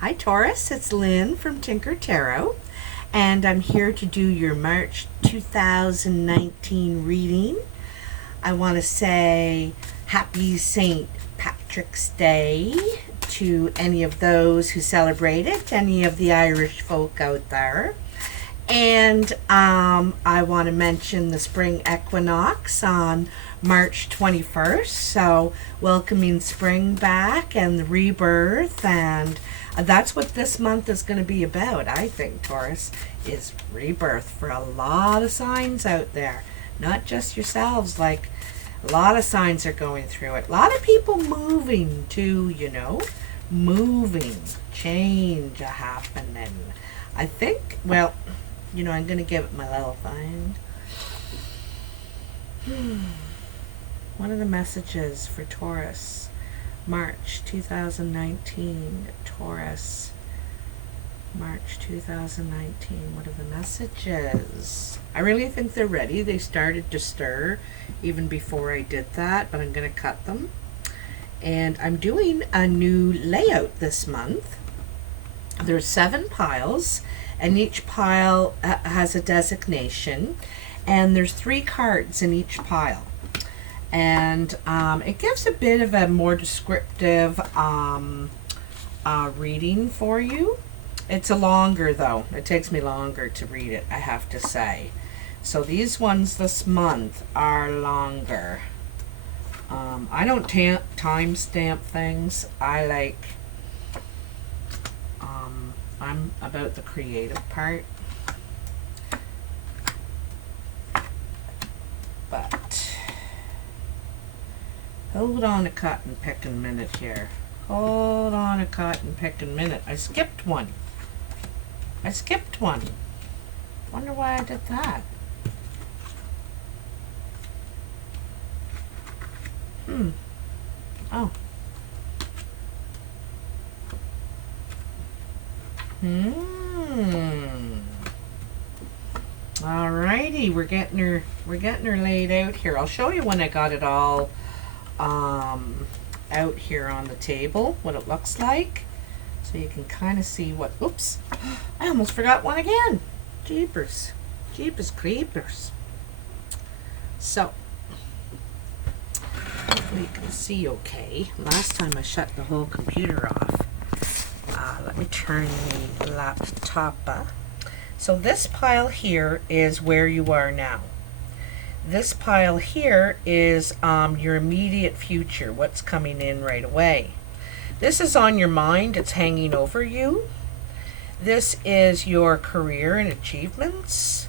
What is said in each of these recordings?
Hi Taurus, it's Lynn from Tinker Tarot, and I'm here to do your March 2019 reading. I want to say Happy St. Patrick's Day to any of those who celebrate it, any of the Irish folk out there. And I want to mention the spring equinox on March 21st. So welcoming spring back and the rebirth. And that's what this month is going to be about, I think, Taurus, is rebirth for a lot of signs out there. Not just yourselves, like a lot of signs are going through it. A lot of people moving too, moving, change happening. I think, well, I'm going to give it my little thing. One of the messages for Taurus, March 2019, Taurus, March 2019. What are the messages? I really think they're ready. They started to stir even before I did that, but I'm going to cut them. And I'm doing a new layout this month. There's 7 piles, and each pile has a designation, and there's 3 cards in each pile. And it gives a bit of a more descriptive reading for you. It's a longer, though. It takes me longer to read it, I have to say. So these ones this month are longer. I don't timestamp things. I'm about the creative part. But hold on a cotton picking minute here. Hold on a cotton picking minute. I skipped one. Wonder why I did that. Oh. Alrighty, we're getting her laid out here. I'll show you when I got it all out here on the table, what it looks like, so you can kind of see what. Oops, I almost forgot one again. Jeepers creepers. So hopefully you can see okay. Last time I shut the whole computer off. Let me turn the laptop up. So this pile here is where you are now. This pile here is your immediate future, what's coming in right away. This is on your mind, it's hanging over you. This is your career and achievements.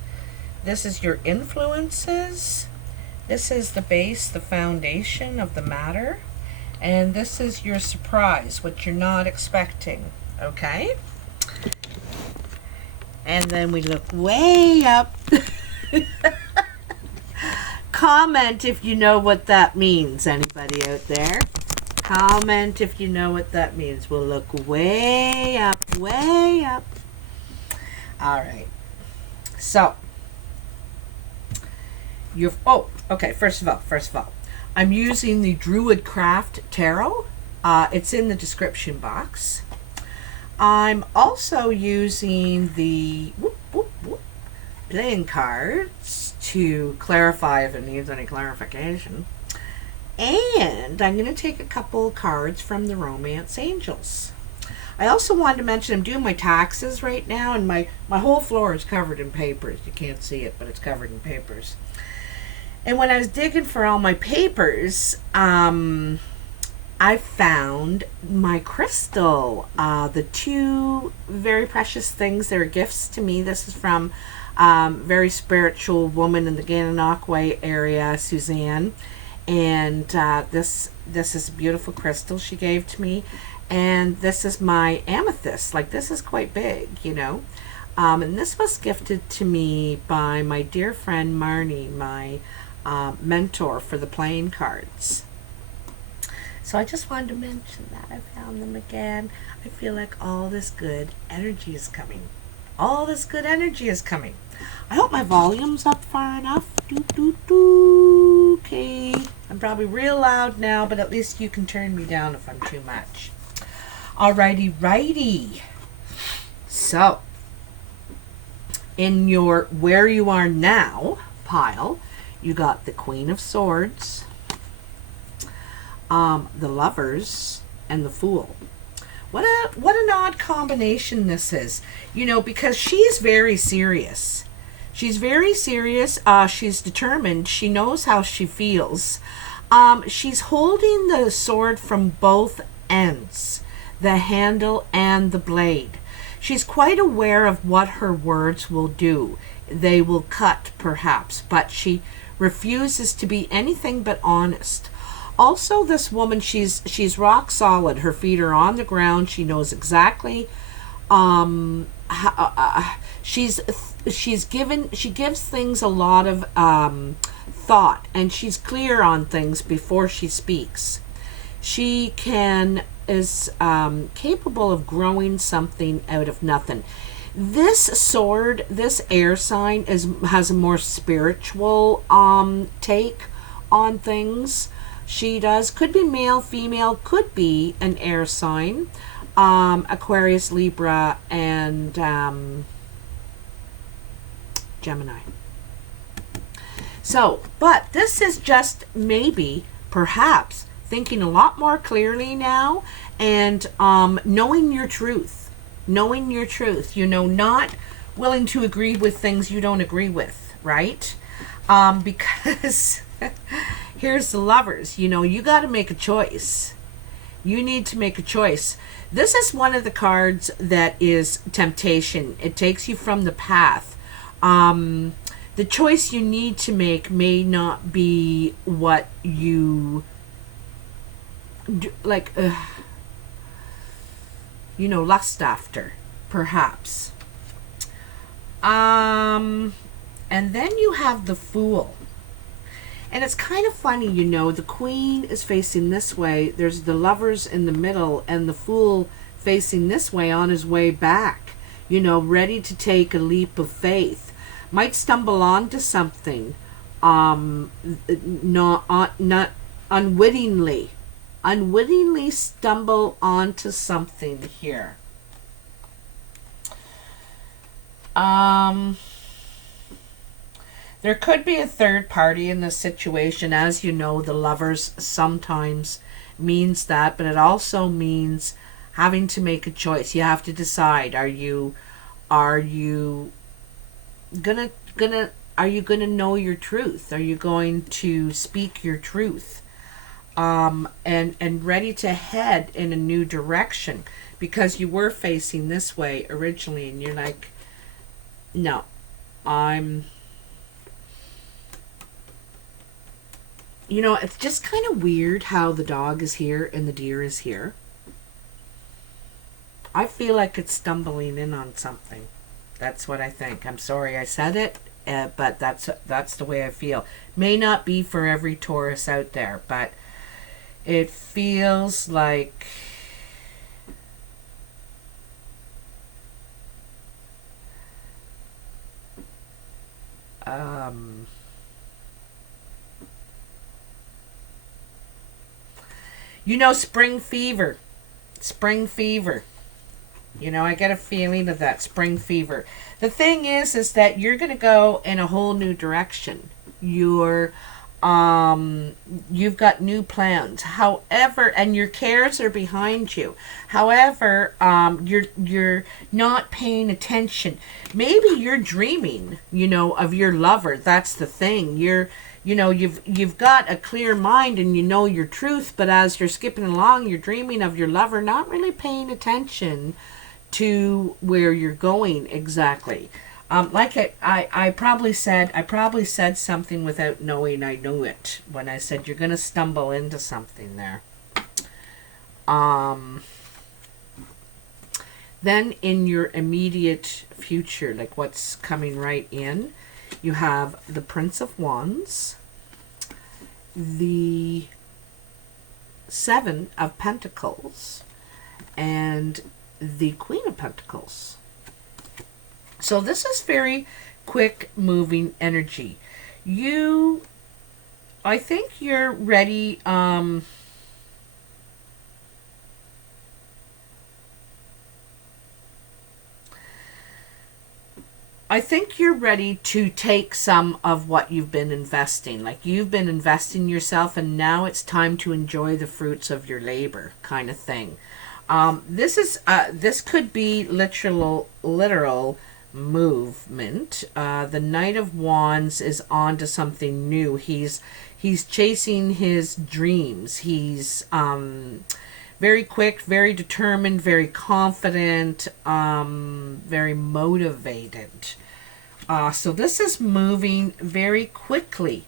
This is your influences. This is the base, the foundation of the matter. And this is your surprise, what you're not expecting. Okay? And then we look way up. Comment if you know what that means. Anybody out there? Comment if you know what that means. We'll look way up, way up. All right. So, okay. First of all, I'm using the Druid Craft Tarot. It's in the description box. I'm also using the playing cards to clarify if it needs any clarification. And I'm going to take a couple cards from the Romance Angels. I also wanted to mention I'm doing my taxes right now, and my whole floor is covered in papers. You can't see it, but it's covered in papers. And when I was digging for all my papers, I found my crystal. The 2 very precious things. They're gifts to me. This is from very spiritual woman in the Gananoque area, Suzanne. And this is a beautiful crystal she gave to me. And this is my amethyst. Like, this is quite big, And this was gifted to me by my dear friend Marnie, my mentor for the playing cards. So I just wanted to mention that. I found them again. I feel like all this good energy is coming. All this good energy is coming. I hope my volume's up far enough. Okay. I'm probably real loud now, but at least you can turn me down if I'm too much. Alrighty, righty. So, in your where you are now pile, you got the Queen of Swords, the Lovers, and the Fool. What an odd combination this is. You know, because she's very serious. She's very serious. She's determined. She knows how she feels. She's holding the sword from both ends, the handle and the blade. She's quite aware of what her words will do. They will cut, perhaps, but she refuses to be anything but honest. Also, this woman, she's rock solid. Her feet are on the ground. She knows exactly. She gives things a lot of thought, and she's clear on things before she speaks. She is capable of growing something out of nothing. This sword, this air sign, has a more spiritual take on things. She does. Could be male, female, could be an air sign. Aquarius, Libra, and Gemini. So, but this is just maybe, perhaps, thinking a lot more clearly now, and knowing your truth. Knowing your truth. You know, not willing to agree with things you don't agree with, right? Because here's the Lovers. You know, you got to make a choice. You need to make a choice. This is one of the cards that is temptation. It takes you from the path. The choice you need to make may not be what you do, like, you know, lust after, perhaps. And then you have the Fool. And it's kind of funny, you know, the Queen is facing this way. There's the Lovers in the middle, and the Fool facing this way on his way back, you know, ready to take a leap of faith. Might stumble onto something, not unwittingly stumble onto something here. There could be a third party in this situation. As you know, the Lovers sometimes means that, but it also means having to make a choice. You have to decide, are you gonna know your truth? Are you going to speak your truth? And ready to head in a new direction, because you were facing this way originally, and you're like, no, you know, it's just kind of weird how the dog is here and the deer is here. I feel like it's stumbling in on something. That's what I think. I'm sorry I said it, but that's the way I feel. May not be for every Taurus out there, but it feels like you know, spring fever. Spring fever. You know, I get a feeling of that spring fever. The thing is that you're going to go in a whole new direction. You've got new plans. However, and your cares are behind you. However, you're not paying attention. Maybe you're dreaming, you know, of your lover. That's the thing. You've got a clear mind and you know your truth, but as you're skipping along, you're dreaming of your lover, not really paying attention to where you're going exactly. I probably said something without knowing I knew it when I said you're going to stumble into something there. Then in your immediate future, like what's coming right in, you have the Prince of Wands, the Seven of Pentacles, and the Queen of Pentacles. So this is very quick moving energy. I think you're ready. I think you're ready to take some of what you've been investing. Like you've been investing yourself, and now it's time to enjoy the fruits of your labor, kind of thing. This could be literal movement. The Knight of Wands is on to something new. He's chasing his dreams. He's very quick, very determined, very confident, very motivated. So this is moving very quickly.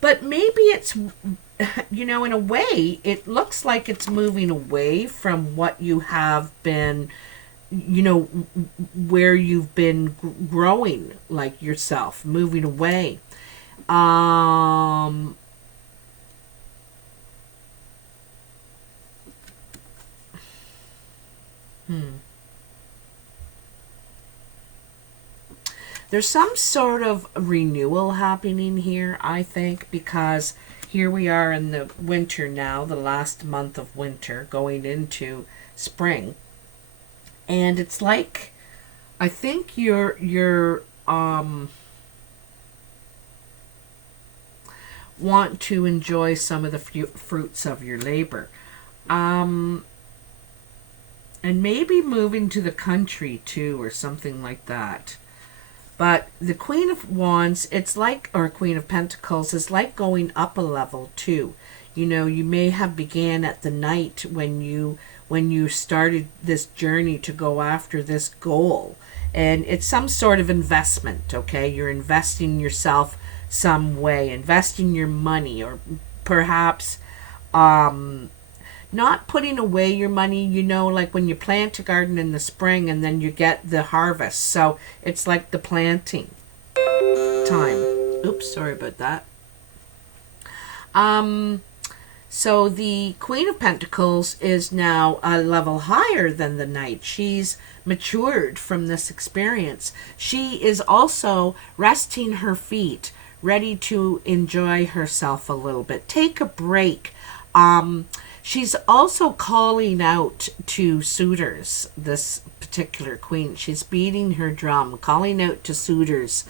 But maybe it's, in a way, it looks like it's moving away from what you have been, where you've been growing, like yourself, moving away. There's some sort of renewal happening here, I think, because here we are in the winter now, the last month of winter, going into spring. And it's like, I think you're want to enjoy some of the fruits of your labor. And maybe moving to the country too, or something like that. But the Queen of Wands, it's like, or Queen of Pentacles, is like going up a level too. You may have began at the Knight when you started this journey to go after this goal. And it's some sort of investment, okay? You're investing yourself some way, investing your money, or perhaps not putting away your money, like when you plant a garden in the spring and then you get the harvest. So it's like the planting time. Oops, sorry about that. So the Queen of Pentacles is now a level higher than the Knight. She's matured from this experience. She is also resting her feet, ready to enjoy herself a little bit. Take a break. She's also calling out to suitors, this particular queen. She's beating her drum, calling out to suitors.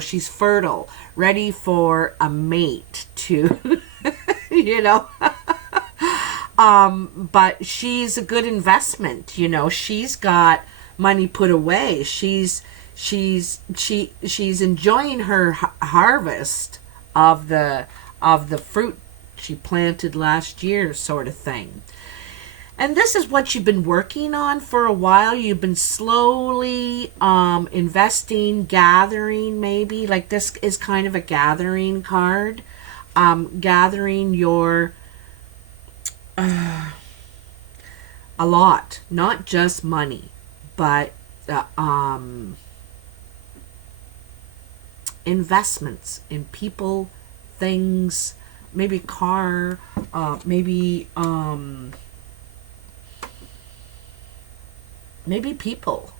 She's fertile, ready for a mate to, but she's a good investment. She's got money put away. She's enjoying her harvest of the fruit she planted last year, sort of thing. And this is what you've been working on for a while. You've been slowly investing, gathering, maybe. Like this is kind of a gathering card. Gathering your a lot, not just money, but investments in people, things, maybe car, maybe people,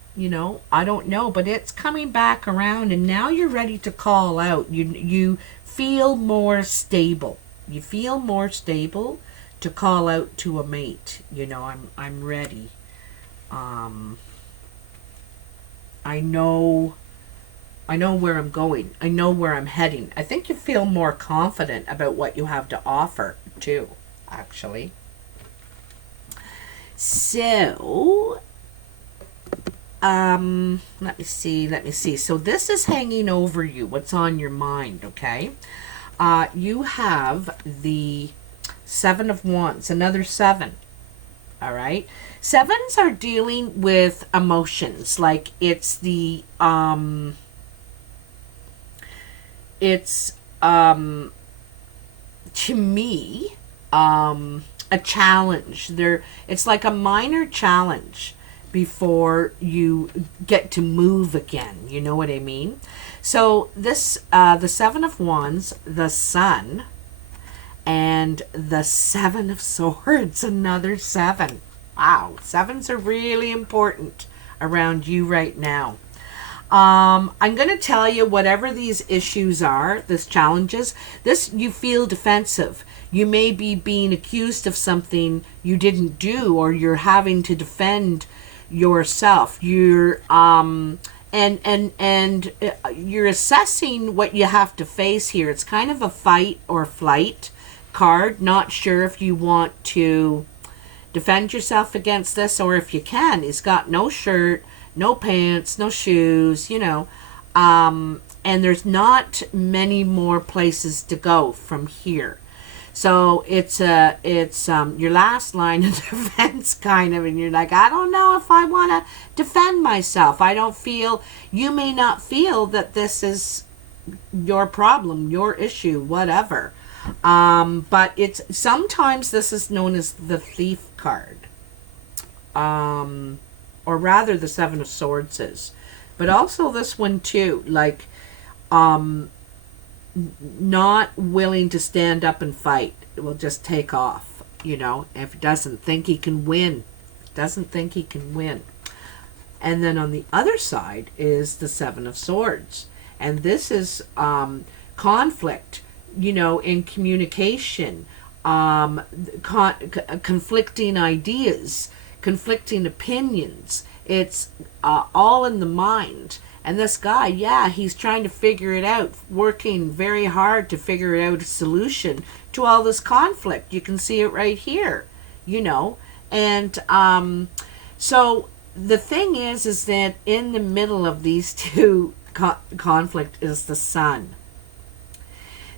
I don't know, but it's coming back around, and now you're ready to call out. You feel more stable. You feel more stable to call out to a mate. I'm ready. I know where I'm going. I know where I'm heading. I think you feel more confident about what you have to offer, too, actually. So, let me see. So this is hanging over you. What's on your mind, okay? You have the Seven of Wands, another 7. All right? 7s are dealing with emotions. Like it's the, to me, a challenge. It's like a minor challenge before you get to move again. You know what I mean? So this, the Seven of Wands, the Sun, and the Seven of Swords, another 7. Wow, 7s are really important around you right now. I'm going to tell you, whatever these issues are, these challenges, you feel defensive. You may be being accused of something you didn't do, or you're having to defend yourself. You're and you're assessing what you have to face here. It's kind of a fight or flight card. Not sure if you want to defend yourself against this or if you can. He's got no shirt, no pants, no shoes, you know. And there's not many more places to go from here. So it's your last line of defense, kind of, and you're like, I don't know if I want to defend myself. I don't feel, you may not feel that this is your problem, your issue, whatever. But it's, sometimes this is known as the thief card. Or rather the Seven of Swords is. But also this one too, like, not willing to stand up and fight. It will just take off, you know, if he doesn't think he can win. Doesn't think he can win. And then on the other side is the Seven of Swords. And this is conflict, you know, in communication, conflicting ideas, conflicting opinions. It's all in the mind. And this guy, yeah, he's trying to figure it out, working very hard to figure out a solution to all this conflict. You can see it right here, you know. And so the thing is that in the middle of these two conflict is the sun.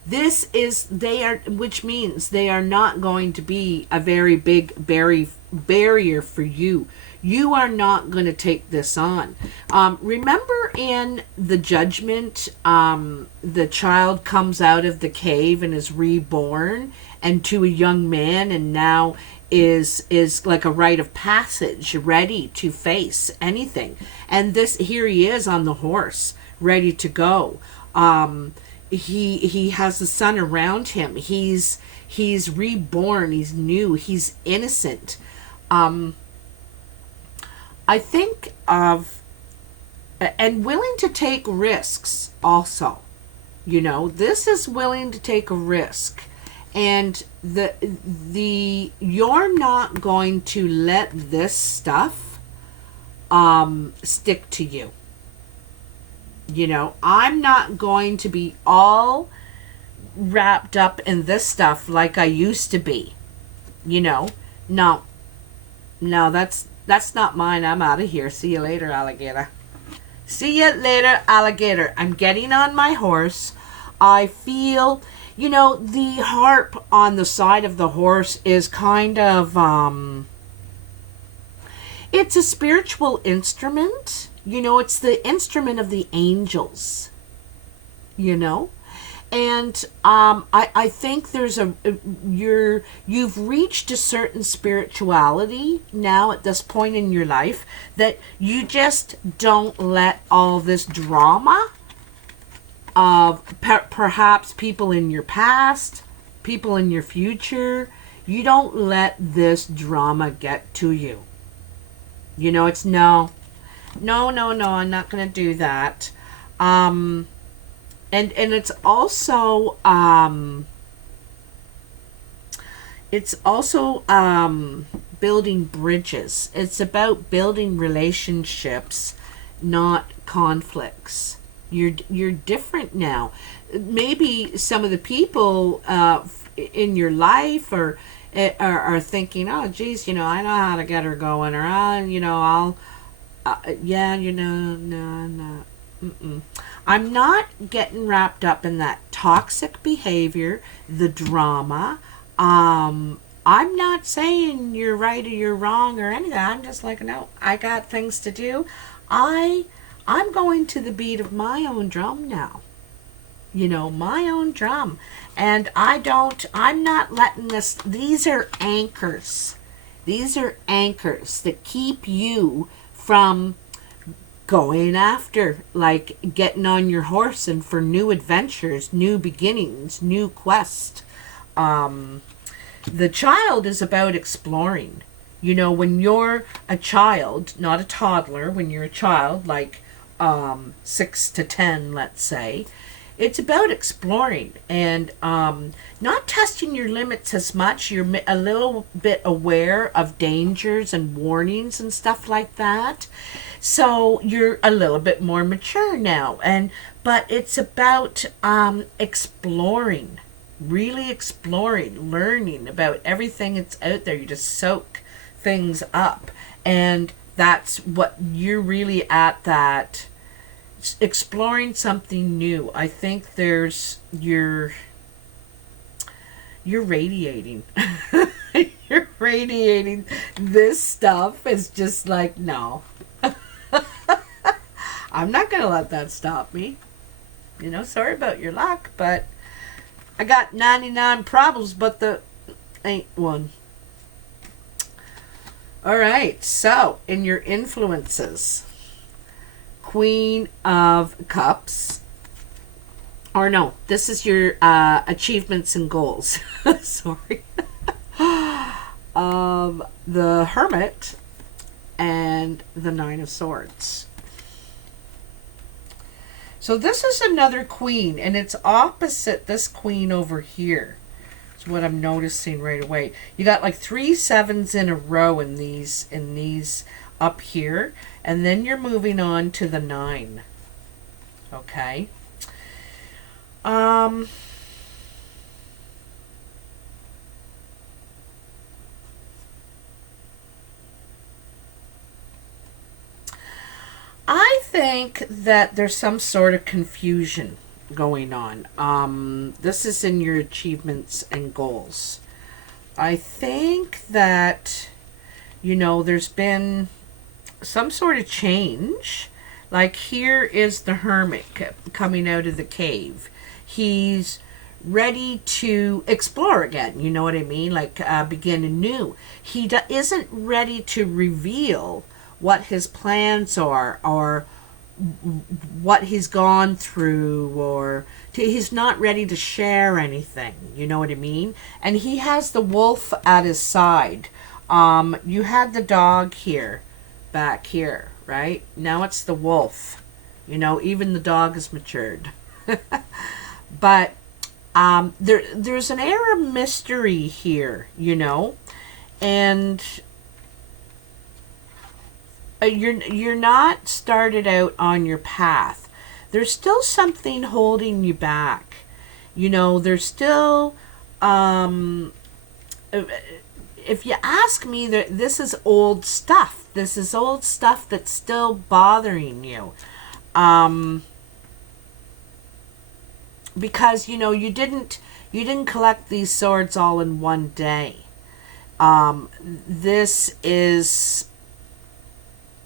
This is, they are, which means they are not going to be a very big barrier for you. You are not going to take this on. Remember in the Judgment, the child comes out of the cave and is reborn and to a young man, and now is like a rite of passage, ready to face anything. And this, here he is on the horse, ready to go. He has the sun around him. He's reborn. He's new. He's innocent. I think of, and willing to take risks also. You know, this is willing to take a risk. And you're not going to let this stuff stick to you. You know, I'm not going to be all wrapped up in this stuff like I used to be. You know, no, that's not mine. I'm out of here. See you later, alligator. See you later, alligator. I'm getting on my horse. I feel, you know, the harp on the side of the horse is kind of, it's a spiritual instrument. You know, it's the instrument of the angels, you know. And I think there's you've reached a certain spirituality now at this point in your life that you just don't let all this drama of perhaps people in your past, people in your future, you don't let this drama get to you. You know, it's no, I'm not going to do that. And it's also building bridges. It's about building relationships, not conflicts. You're different now. Maybe some of the people in your life are thinking, oh geez, you know, I know how to get her going, or you know, I'll yeah, you know, no. I'm not getting wrapped up in that toxic behavior, the drama. I'm not saying you're right or you're wrong or anything. I'm just like, no, I got things to do. I'm going to the beat of my own drum now. You know, my own drum. And I'm not letting this, these are anchors. These are anchors that keep you from going after, like getting on your horse and for new adventures, new beginnings, new quest. The child is about exploring. You know, when you're a child, not a toddler, when you're a child, like 6 to 10, let's say, it's about exploring and not testing your limits as much. You're a little bit aware of dangers and warnings and stuff like that. So you're a little bit more mature now. But it's about exploring, really exploring, learning about everything that's out there. You just soak things up. And that's what you're really at, that exploring something new. I think you're radiating. You're radiating. This stuff is just like, no. I'm not going to let that stop me. Sorry about your luck, but I got 99 problems, but the ain't one. All right, so in your influences, Queen of Cups, or no, this is your achievements and goals. Sorry. The Hermit and the Nine of Swords. So this is another queen, and it's opposite this queen over here. That's what I'm noticing right away. You got like 3 7s in a row in these up here, and then you're moving on to the 9. Okay. I think that there's some sort of confusion going on. This is in your achievements and goals. I think that, there's been some sort of change. Like here is the Hermit coming out of the cave. He's ready to explore again. You know what I mean? Like begin anew. He isn't ready to reveal what his plans are, or what he's gone through, or he's not ready to share anything. You know what I mean? And he has the wolf at his side. You had the dog here, back here, right? Now it's the wolf. Even the dog is matured. But there's an air of mystery here, and you're not started out on your path. There's still something holding you back. There's still, if you ask me, this is old stuff. This is old stuff that's still bothering you. Because, you didn't collect these swords all in one day. This is,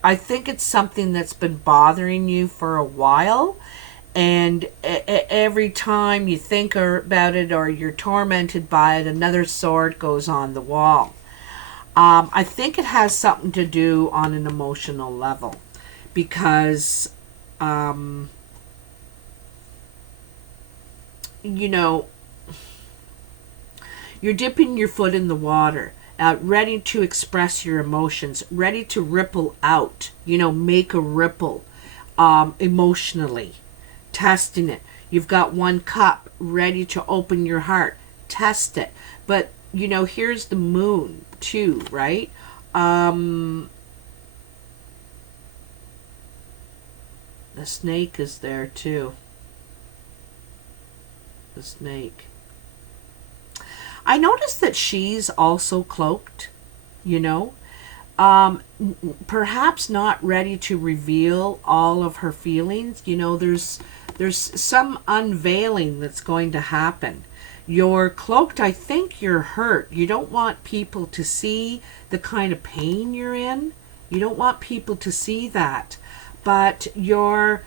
I think it's something that's been bothering you for a while, and every time you think about it or you're tormented by it, another sword goes on the wall. I think it has something to do on an emotional level, because you're dipping your foot in the water. Ready to express your emotions, ready to ripple out, make a ripple emotionally, testing it. You've got 1 cup ready to open your heart, test it. But, here's the moon too, right? The snake is there too. The snake. I noticed that she's also cloaked, perhaps not ready to reveal all of her feelings. There's some unveiling that's going to happen. You're cloaked. I think you're hurt. You don't want people to see the kind of pain you're in. You don't want people to see that. But you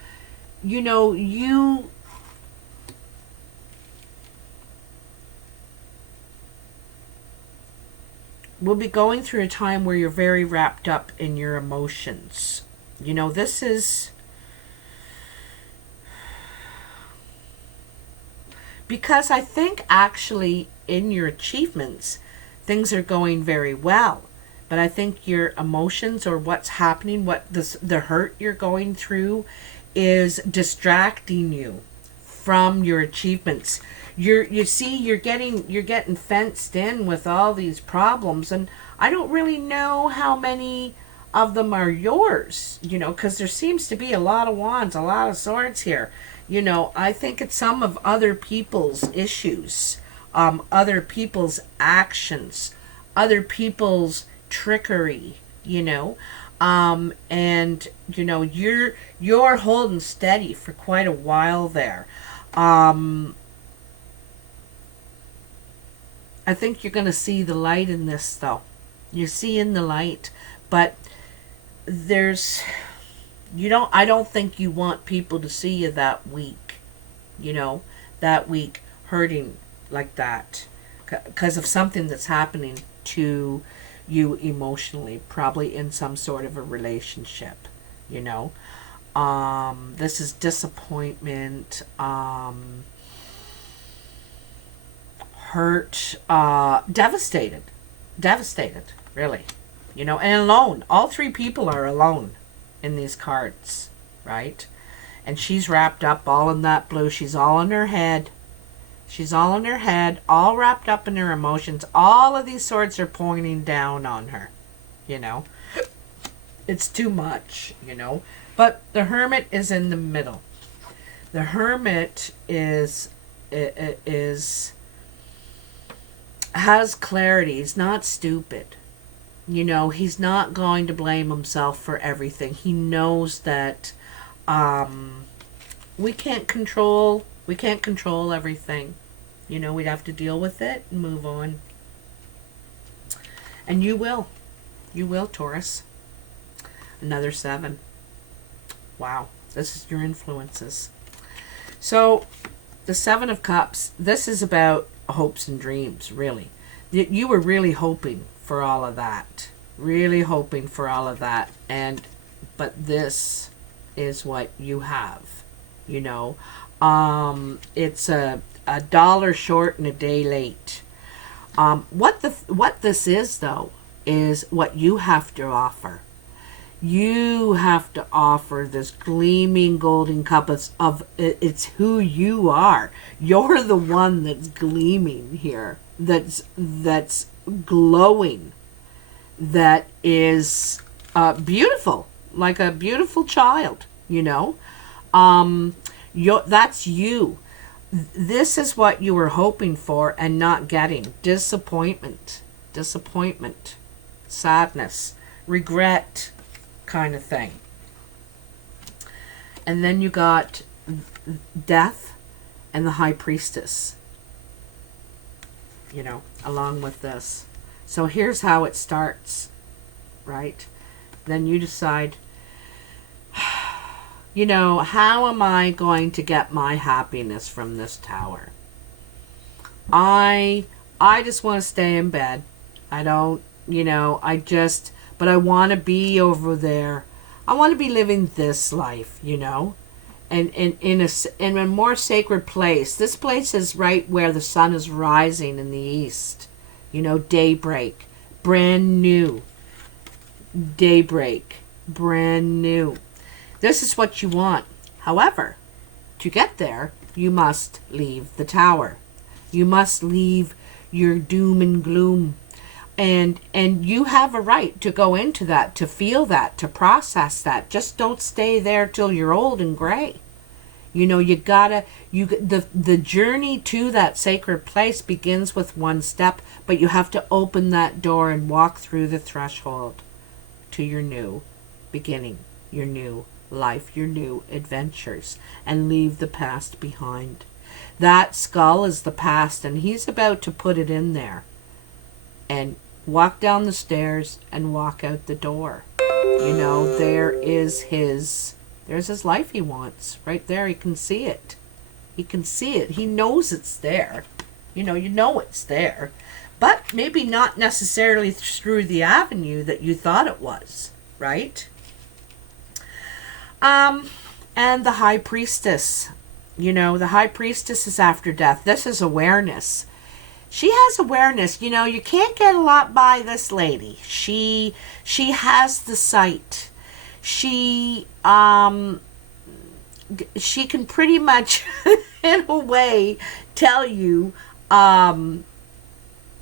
will be going through a time where you're very wrapped up in your emotions. This is because I think actually in your achievements, things are going very well. But I think your emotions, or what's happening, what the hurt you're going through, is distracting you from your achievements. You see, you're getting fenced in with all these problems, and I don't really know how many of them are yours, you know, because there seems to be a lot of wands, a lot of swords here. You know, I think it's some of other people's issues, other people's actions, other people's trickery, you know. And you know, you're holding steady for quite a while there. I think you're going to see the light in this, though. You're seeing the light, but I don't think you want people to see you that weak, you know, that weak, hurting like that, because of something that's happening to you emotionally, probably in some sort of a relationship, you know. This is disappointment, hurt, devastated, really, you know, and alone. All three people are alone in these cards, right? And she's wrapped up all in that blue. She's all in her head. She's all in her head, all wrapped up in her emotions. All of these swords are pointing down on her, you know. It's too much, you know. But the Hermit is in the middle. The Hermit has clarity. He's not stupid. You know, he's not going to blame himself for everything. He knows that we can't control everything. You know, we'd have to deal with it and move on. And you will. You will, Taurus. Another 7. Wow. This is your influences. So, the 7 of Cups, this is about hopes and dreams, really. You were really hoping for all of that. Really hoping for all of that. But this is what you have. You know. It's a dollar short and a day late. What this is, though, is what you have to offer. You have to offer this gleaming golden cup of it's who you are. You're the one that's gleaming here. That's glowing. That is beautiful, like a beautiful child. You know, that's you. This is what you were hoping for and not getting. Disappointment, sadness, regret, kind of thing. And then you got death and the High Priestess, you know, along with this. So here's how it starts, right? Then you decide, you know, how am I going to get my happiness from this tower? I just want to stay in bed. I don't, you know, but I want to be over there. I want to be living this life, you know, and in a more sacred place. This place is right where the sun is rising in the east. You know, daybreak, brand new. Daybreak, brand new. This is what you want. However, to get there, you must leave the tower. You must leave your doom and gloom. And you have a right to go into that, to feel that, to process that. Just don't stay there till you're old and gray. You know, the journey to that sacred place begins with one step, but you have to open that door and walk through the threshold to your new beginning, your new life, your new adventures, and leave the past behind. That skull is the past, and he's about to put it in there and walk down the stairs and walk out the door. You know, there's his life he wants right there. He can see it. He can see it. He knows it's there. You know it's there, but maybe not necessarily through the avenue that you thought it was, right? And the High Priestess. You know, the High Priestess is after death. This is awareness. She has awareness. You know, you can't get a lot by this lady. She has the sight. She she can pretty much, in a way, tell you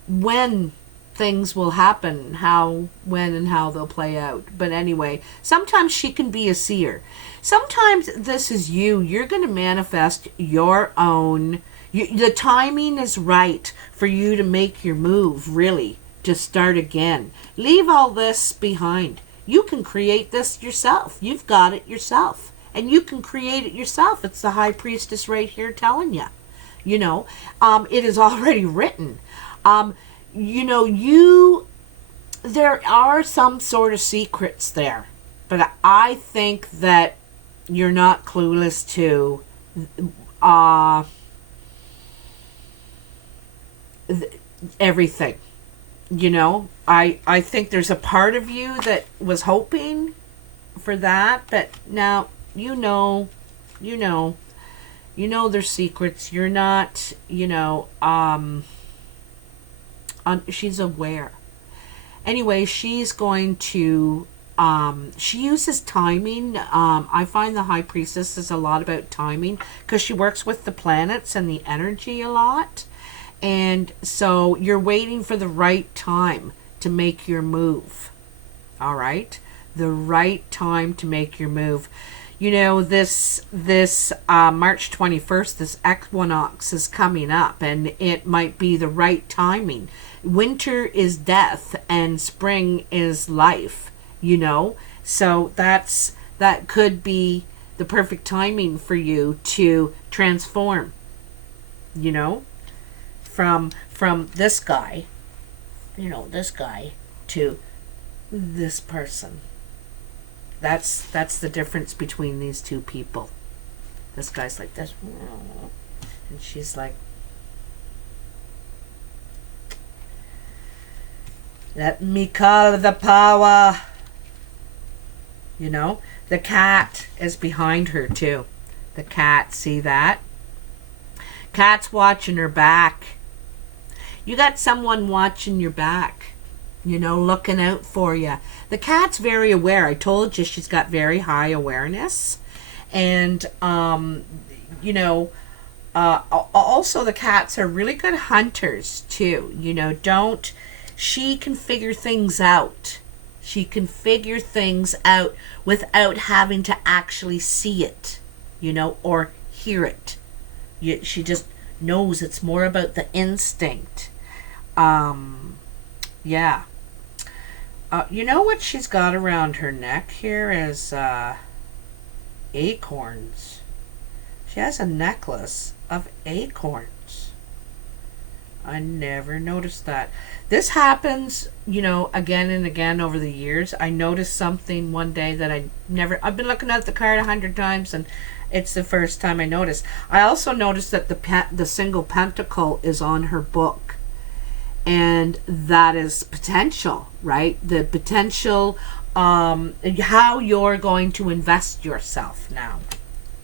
when things will happen, how, when, and how they'll play out. But anyway, sometimes she can be a seer. Sometimes this is you. You're going to manifest your own. The timing is right for you to make your move, really, to start again. Leave all this behind. You can create this yourself. You've got it yourself. And you can create it yourself. It's the High Priestess right here telling you. You know, it is already written. You know, there are some sort of secrets there. But I think that you're not clueless to everything. You know, I think there's a part of you that was hoping for that, but now you know there's secrets. You're not, she's aware. Anyway, she's going to, she uses timing. I find the High Priestess is a lot about timing because she works with the planets and the energy a lot. And so you're waiting for the right time to make your move. All right? The right time to make your move. You know, this March 21st, this equinox is coming up, and it might be the right timing. Winter is death and spring is life, you know? So that could be the perfect timing for you to transform, you know? From this guy, this guy to this person. That's the difference between these two people. This guy's like this, and she's like, let me call the power. You know, the cat is behind her too. The cat, see that? Cat's watching her back. You got someone watching your back, looking out for you. The cat's very aware. I told you she's got very high awareness. And, also the cats are really good hunters too. She can figure things out. She can figure things out without having to actually see it, or hear it. She just knows. It's more about the instinct. Yeah. You know what she's got around her neck here is acorns. She has a necklace of acorns. I never noticed that. This happens, again and again over the years. I noticed something one day that I've been looking at the card 100 times, and it's the first time I noticed. I also noticed that the single pentacle is on her book. And that is potential, right? The potential, how you're going to invest yourself now.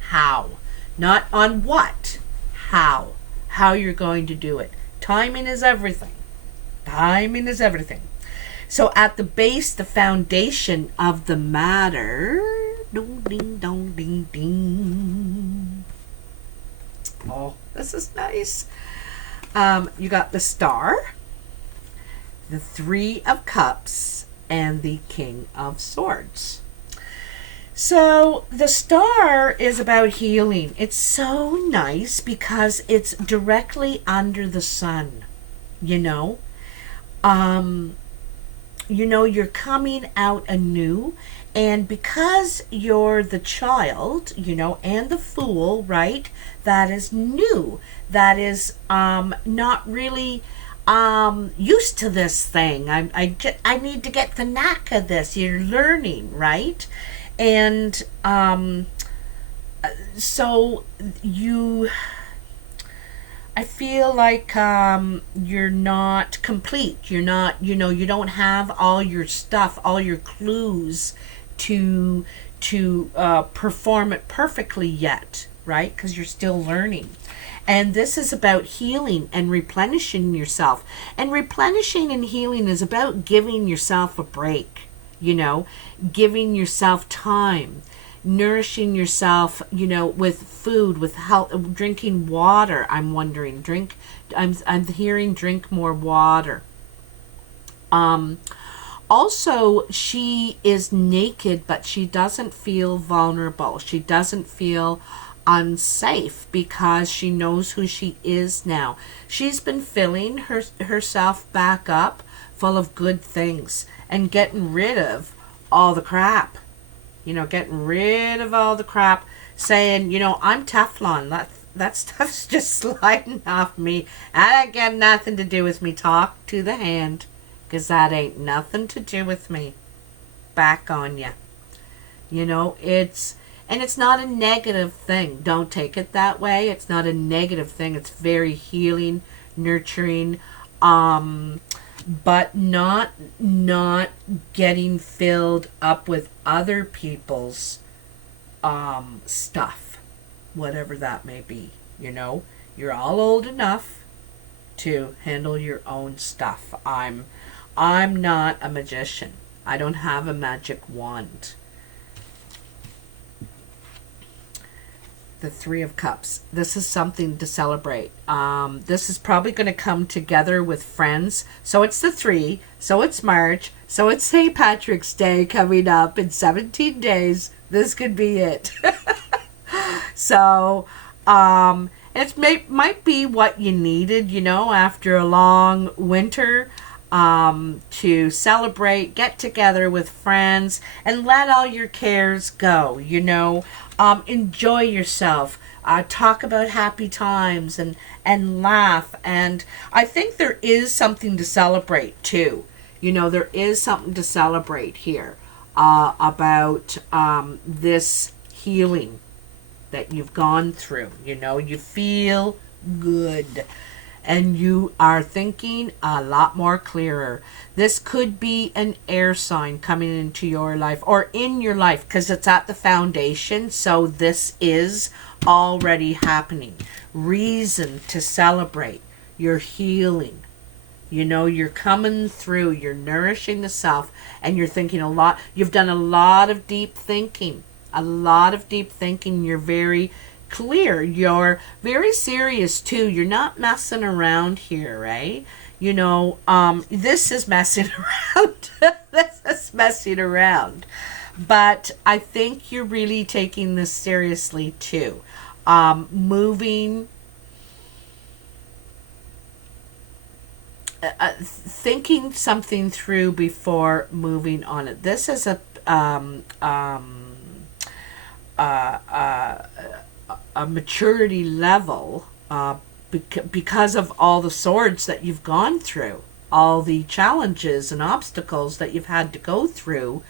How. Not on what. How. How you're going to do it. Timing is everything. Timing is everything. So at the base, the foundation of the matter. Dong, ding, dong, ding, ding. Oh, this is nice. You got the Star, the Three of Cups, and the King of Swords. So the Star is about healing. It's so nice because it's directly under the sun, you're coming out anew, and because you're the child, and the Fool, right? That is new. That is not really used to this thing. I need to get the knack of this. You're learning, right? And so I feel like you're not complete. You're not, you don't have all your stuff, all your clues to perform it perfectly yet, right? Because you're still learning. And this is about healing and replenishing yourself. And replenishing and healing is about giving yourself a break, giving yourself time, nourishing yourself, you know, with food, with health, drinking water. I'm wondering, I'm hearing drink more water. Also, she is naked, but she doesn't feel vulnerable. She doesn't feel unsafe because she knows who she is now. She's been filling herself back up full of good things and getting rid of all the crap. You know, getting rid of all the crap, saying, you know, I'm Teflon. That stuff's just sliding off me. That ain't got nothing to do with me. Talk to the hand, because that ain't nothing to do with me. Back on ya. You know, it's not a negative thing. Don't take it that way. It's not a negative thing. It's very healing, nurturing, but not getting filled up with other people's stuff, whatever that may be. You know, you're all old enough to handle your own stuff. I'm not a magician. I don't have a magic wand. The Three of Cups. This is something to celebrate. This is probably going to come together with friends. So it's the 3. So it's March. So it's St. Patrick's Day coming up in 17 days. This could be it. So, might be what you needed, you know, after a long winter, to celebrate, get together with friends, and let all your cares go, you know. Enjoy yourself. Talk about happy times and laugh. And I think there is something to celebrate too. You know, there is something to celebrate here about this healing that you've gone through. You know, you feel good. And you are thinking a lot more clearer. This could be an air sign coming into your life or in your life, because it's at the foundation. So this is already happening. Reason to celebrate. You're healing. You know, you're coming through. You're nourishing the self, and you're thinking a lot. You've done a lot of deep thinking. A lot of deep thinking. You're very clear. You're very serious too. You're not messing around here, right? You know, this is messing around. This is messing around. But I think you're really taking this seriously too. Thinking something through before moving on it. This is a maturity level, because of all the swords that you've gone through, all the challenges and obstacles that you've had to go through,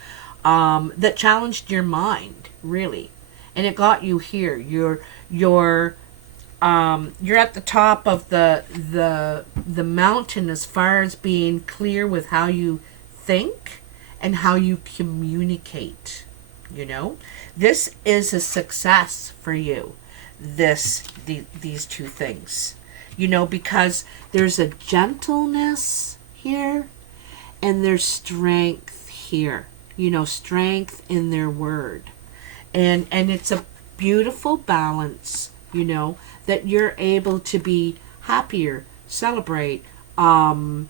that challenged your mind, really, and it got you here. You're at the top of the mountain as far as being clear with how you think and how you communicate. You know, this is a success for you. These two things, you know, because there's a gentleness here and there's strength here, you know, strength in their word, and it's a beautiful balance, you know, that you're able to be happier, celebrate, you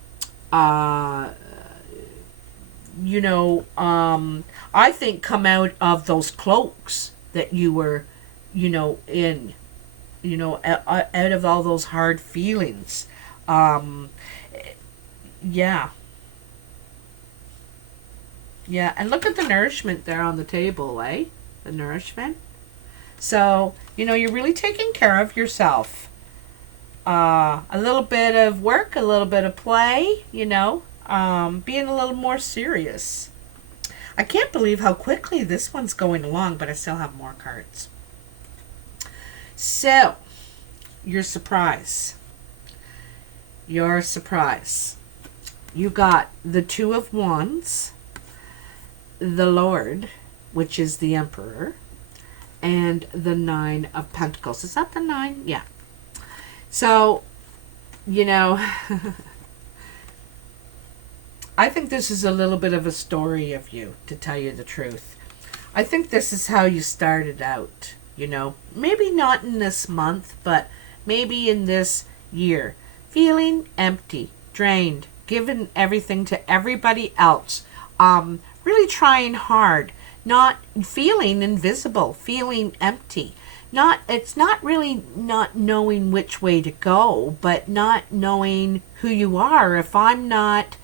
know, I think come out of those cloaks that you were, you know, in, you know, out of all those hard feelings. Yeah, and look at the nourishment there on the table, eh? The nourishment. So, you know, you're really taking care of yourself. A little bit of work, a little bit of play, you know, being a little more serious. I can't believe how quickly this one's going along, but I still have more cards. So, your surprise. Your surprise. You got the Two of Wands, the Lord, which is the Emperor, and the Nine of Pentacles. Is that the 9? Yeah. So, you know, I think this is a little bit of a story of you, to tell you the truth. I think this is how you started out, you know. Maybe not in this month, but maybe in this year. Feeling empty, drained, giving everything to everybody else. Really trying hard, not feeling invisible, feeling empty. It's not really not knowing which way to go, but not knowing who you are. If I'm not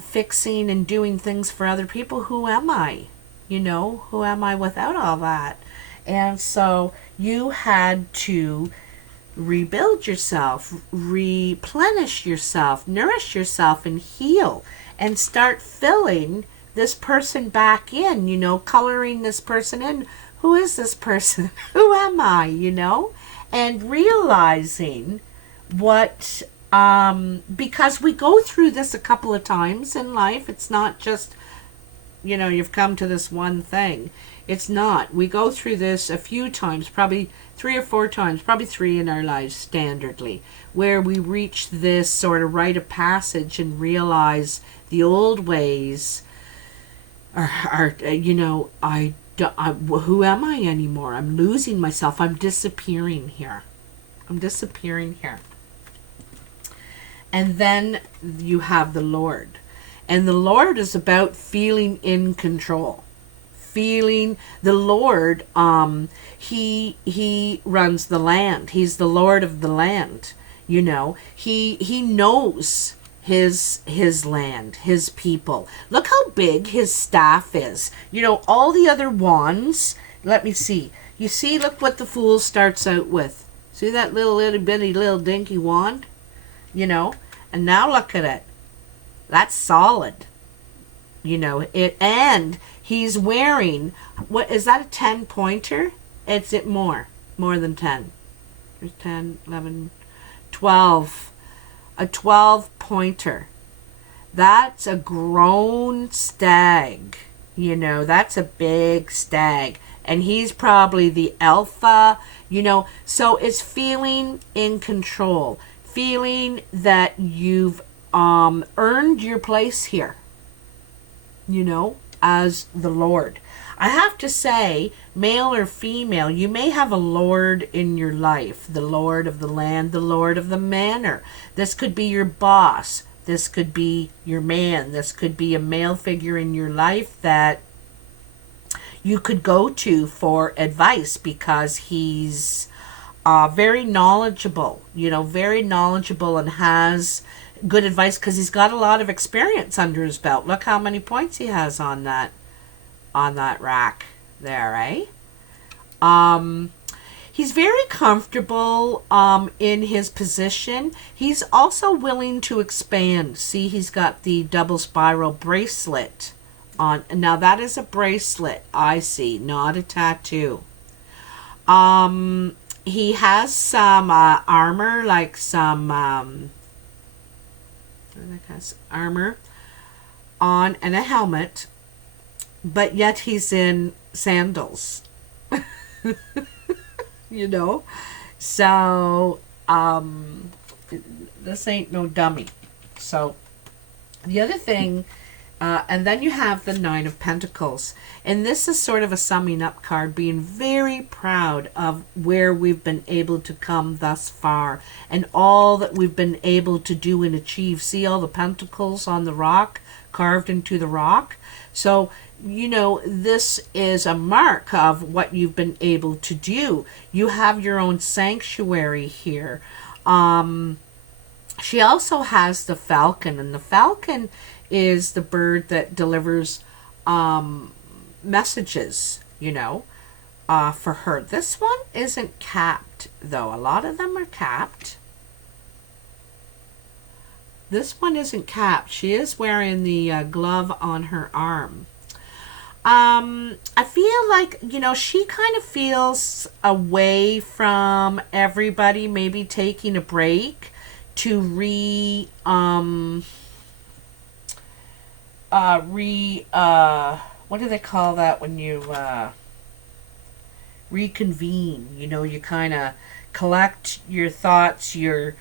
fixing and doing things for other people, who am I? You know, who am I without all that? And so you had to rebuild yourself, replenish yourself, nourish yourself, and heal, and start filling this person back in, you know, coloring this person in. Who is this person? Who am I, you know? And realizing what, because we go through this a couple of times in life. It's not just, you know, you've come to this one thing. It's not. We go through this a few times, probably 3 or 4 times, probably 3 in our lives standardly, where we reach this sort of rite of passage and realize the old ways are you know, who am I anymore? I'm losing myself. I'm disappearing here. I'm disappearing here. And then you have the Lord. And the Lord is about feeling in control. Feeling the Lord, he runs the land. He's the Lord of the land. You know, he knows his land, his people. Look how big his staff is. You know, all the other wands, let me see. You see, look what the Fool starts out with. See that little itty bitty little dinky wand? You know, and now look at it. That's solid. You know, and he's wearing, what is that, a 10 pointer? It's more than 10. There's 10, 11, 12. A 12 pointer. That's a grown stag. You know, that's a big stag. And he's probably the alpha, you know. So it's feeling in control. Feeling that you've earned your place here. You know, as the Lord. I have to say, male or female, you may have a lord in your life. The lord of the land, the lord of the manor. This could be your boss. This could be your man. This could be a male figure in your life that you could go to for advice because he's very knowledgeable. You know, very knowledgeable and has good advice because he's got a lot of experience under his belt. Look how many points he has on that rack there, eh? He's very comfortable in his position. He's also willing to expand. See, he's got the double spiral bracelet on. Now that is a bracelet, I see, not a tattoo. He has some armor, like some armor on and a helmet, but yet he's in sandals. You know, so this ain't no dummy. So the other thing, and then you have the Nine of Pentacles, and this is sort of a summing up card, being very proud of where we've been able to come thus far and all that we've been able to do and achieve. See all the pentacles on the rock, carved into the rock? So, you know, this is a mark of what you've been able to do. You have your own sanctuary here. She also has the falcon, and the falcon is the bird that delivers messages, you know, for her. This one isn't capped, though. A lot of them are capped. This one isn't capped. She is wearing the glove on her arm. I feel like, you know, she kind of feels away from everybody, maybe taking a break to what do they call that when you reconvene? You know, you kind of collect your thoughts, your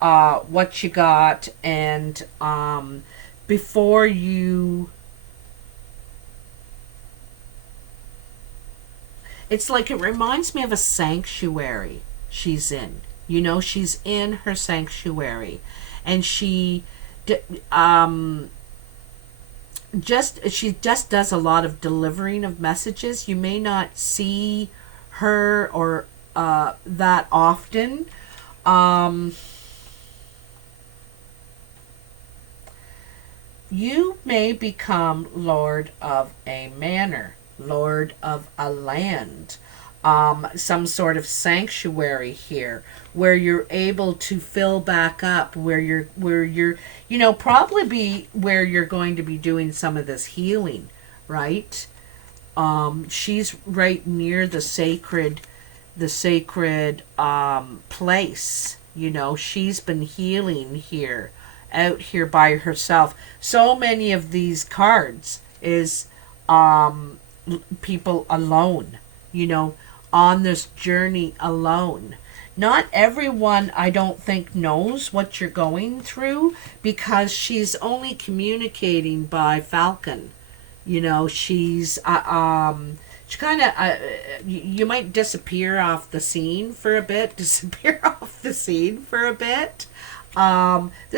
what you got, and before you it's like it reminds me of a sanctuary she's in. You know, she's in her sanctuary, and she just does a lot of delivering of messages. You may not see her or that often. You may become lord of a manor, lord of a land, some sort of sanctuary here, where you're able to fill back up, where you're, you know, probably be where you're going to be doing some of this healing, right? She's right near the sacred place. You know, she's been healing here, out here by herself. So many of these cards is people alone, you know, on this journey alone. Not everyone, I don't think, knows what you're going through, because she's only communicating by falcon. You know, she's she kind of you might disappear off the scene for a bit. This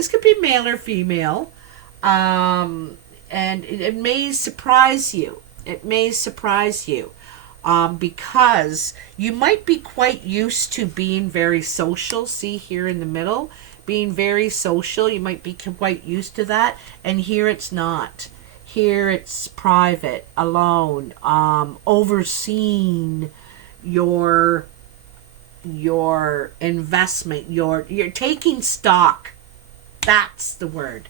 could be male or female, and it may surprise you. Because you might be quite used to being very social. See here in the middle, being very social. You might be quite used to that, and here it's not. Here it's private, alone, overseeing your investment. You're taking stock. That's the word.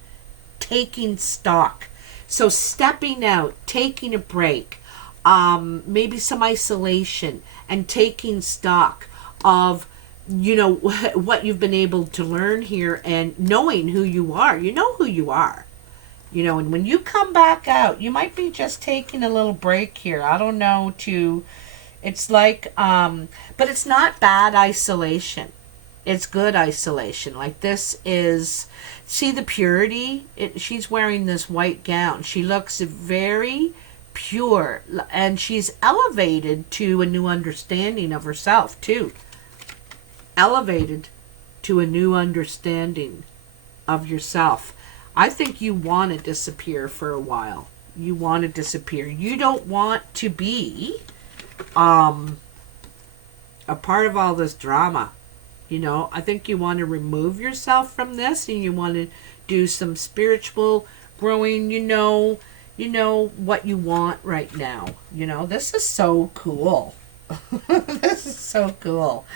Taking stock. So stepping out, taking a break, maybe some isolation, and taking stock of, you know, what you've been able to learn here, and knowing who you are. You know who you are. You know, and when you come back out, you might be just taking a little break here. I don't know, it's like, but it's not bad isolation. It's good isolation. Like this is, see the purity? She's wearing this white gown. She looks very pure, and she's elevated to a new understanding of herself too. Elevated to a new understanding of yourself. I think you want to disappear for a while. You want to disappear. You don't want to be a part of all this drama. You know, I think you want to remove yourself from this, and you want to do some spiritual growing. You know what you want right now. You know, this is so cool. This is so cool.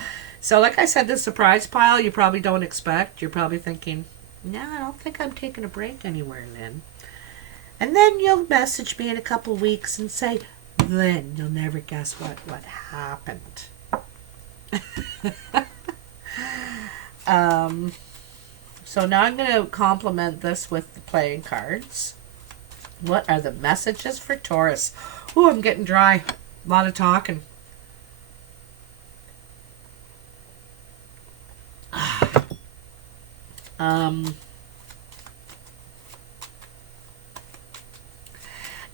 So like I said, the surprise pile you probably don't expect. You're probably thinking, no, I don't think I'm taking a break anywhere, Lynn. And then you'll message me in a couple of weeks and say, Lynn, you'll never guess what happened. So now I'm going to complement this with the playing cards. What are the messages for Taurus? Ooh, I'm getting dry. A lot of talking.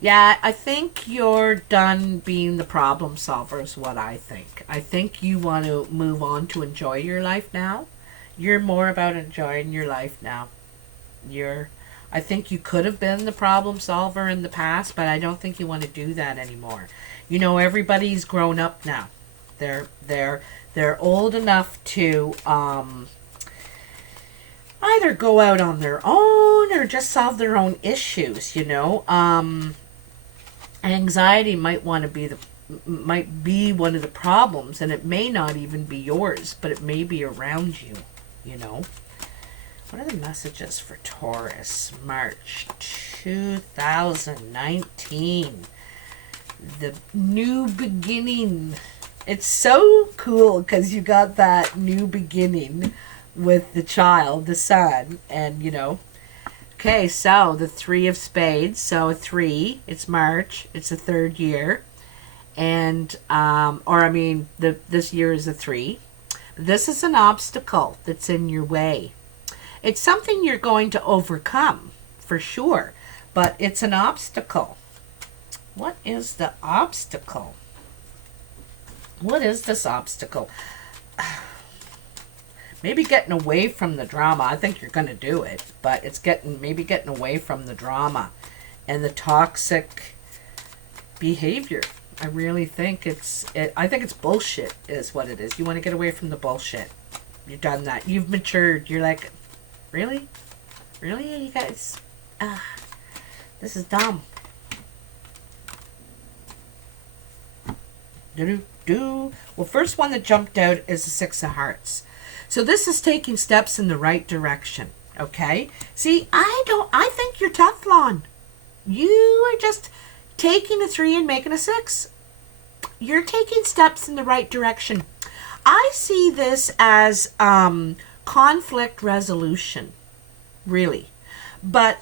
Yeah, I think you're done being the problem solver is what I think. I think you want to move on to enjoy your life now. You're more about enjoying your life now. I think you could have been the problem solver in the past, but I don't think you want to do that anymore. You know, everybody's grown up now. They're old enough to either go out on their own or just solve their own issues, you know. Anxiety might be one of the problems, and it may not even be yours, but it may be around you, you know. What are the messages for Taurus? March 2019. The new beginning. It's so cool because you got that new beginning with the child, the son, and you know. Okay, so the 3 of spades, so a 3, it's March, it's the 3rd year, and, this year is a 3. This is an obstacle that's in your way. It's something you're going to overcome, for sure, but it's an obstacle. What is the obstacle? What is this obstacle? Maybe getting away from the drama. I think you're going to do it, but it's maybe getting away from the drama and the toxic behavior. I really think I think it's bullshit is what it is. You want to get away from the bullshit. You've done that. You've matured. You're like, really? Really, you guys? This is dumb. Well, first one that jumped out is the Six of Hearts. So this is taking steps in the right direction. Okay? See, I think you're Teflon. You are just taking a 3 and making a 6. You're taking steps in the right direction. I see this as conflict resolution, really. But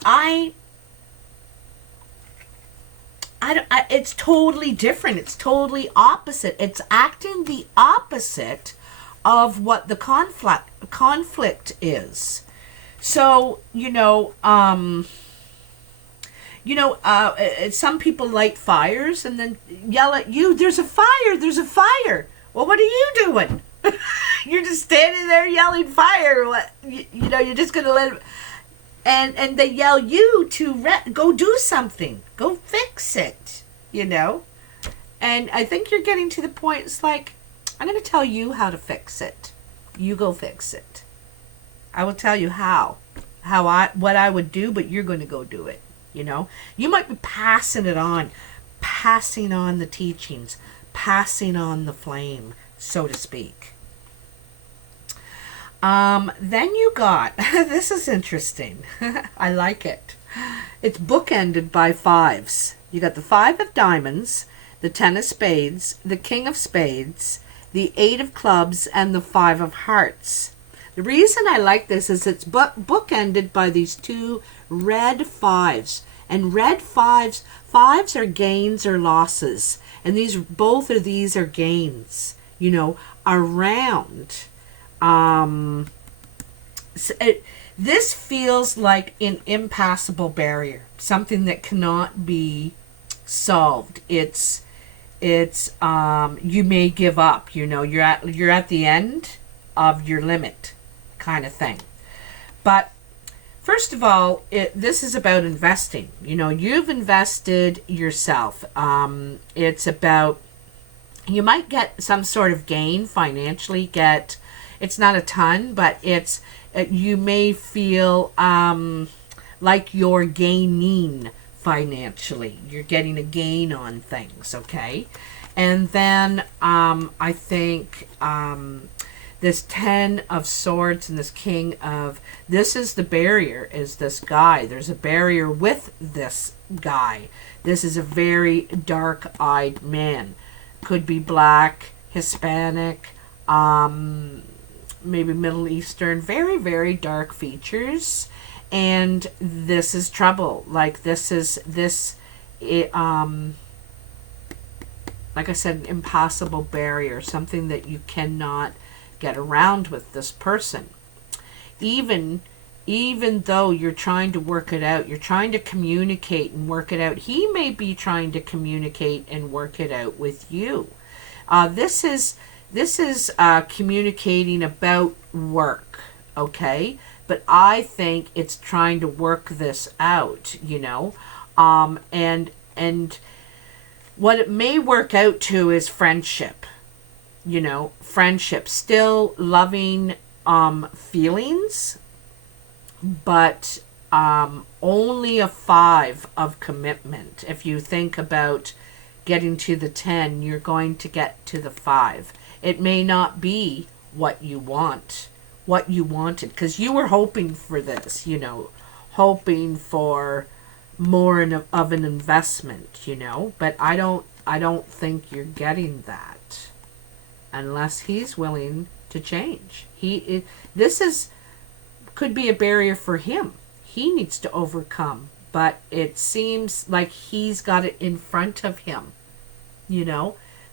it's totally different. It's totally opposite. It's acting the opposite of what the conflict is. So, some people light fires and then yell at you, there's a fire, there's a fire. Well, what are you doing? You're just standing there yelling fire. You're just going to let it... And they yell you to go do something. Go fix it, And I think you're getting to the point, it's like, I'm going to tell you how to fix it. You go fix it. I will tell you what I would do, but you're going to go do it, You might be passing on the teachings, passing on the flame, so to speak. Then you got, this is interesting. I like it. It's bookended by 5s. You got the 5 of diamonds, the 10 of spades, the king of spades, the 8 of clubs, and the 5 of hearts. The reason I like this is it's bookended by these 2 red 5s. And red 5s are gains or losses. And both of these are gains, around... this feels like an impassable barrier, something that cannot be solved. It's you may give up, you're at the end of your limit kind of thing. But first of all, this is about investing. You've invested yourself. It's about, you might get some sort of gain financially, it's not a ton, but you may feel like you're gaining financially. You're getting a gain on things, okay? And then I think this 10 of swords and this king of... This is the barrier, is this guy. There's a barrier with this guy. This is a very dark-eyed man. Could be black, Hispanic, maybe Middle Eastern, very, very dark features. And this is trouble. Like like I said, an impassable barrier, something that you cannot get around with this person. Even though you're trying to work it out, you're trying to communicate and work it out, he may be trying to communicate and work it out with you. This is communicating about work, okay? But I think it's trying to work this out, and what it may work out to is friendship, friendship, still loving feelings, but only a 5 of commitment. If you think about getting to the 10, you're going to get to the 5. It may not be what you wanted, because you were hoping for this, hoping for more of an investment, but I don't think you're getting that unless he's willing to change. This could be a barrier for him. He needs to overcome, but it seems like he's got it in front of him.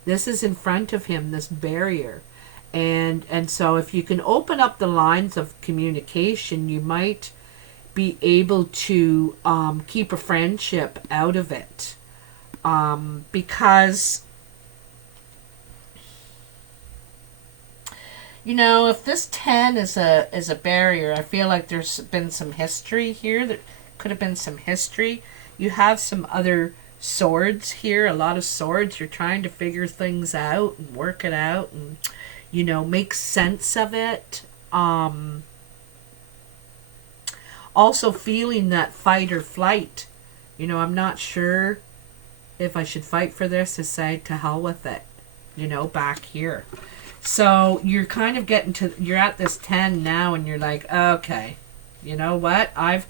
This is in front of him, this barrier. And so if you can open up the lines of communication, you might be able to keep a friendship out of it. Because You know, if this 10 is a barrier, I feel like there's been some history here. That could have been some history. You have some other swords here, a lot of swords. You're trying to figure things out and work it out and, you know, make sense of it. Also feeling that fight or flight. You know, I'm not sure if I should fight for this or say to hell with it, you know, back here. So you're kind of getting to, you're at this 10 now and you're like, okay, you know what? I've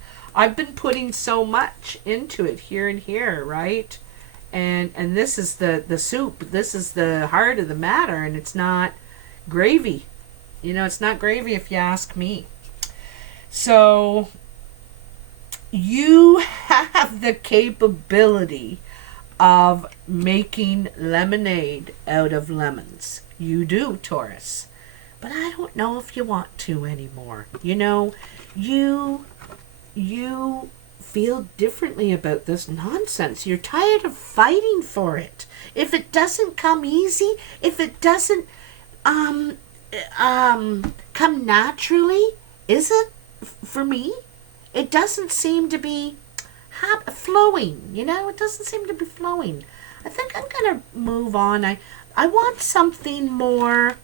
been putting so much into it here and here, right? And this is the soup. This is the heart of the matter, and it's not gravy. You know, it's not gravy if you ask me. So you have the capability of making lemonade out of lemons. You do, Taurus. But I don't know if you want to anymore. You know, you feel differently about this nonsense. You're tired of fighting for it. If it doesn't come easy, if it doesn't come naturally, is it for me? It doesn't seem to be flowing, you know? It doesn't seem to be flowing. I think I'm going to move on. I want something more,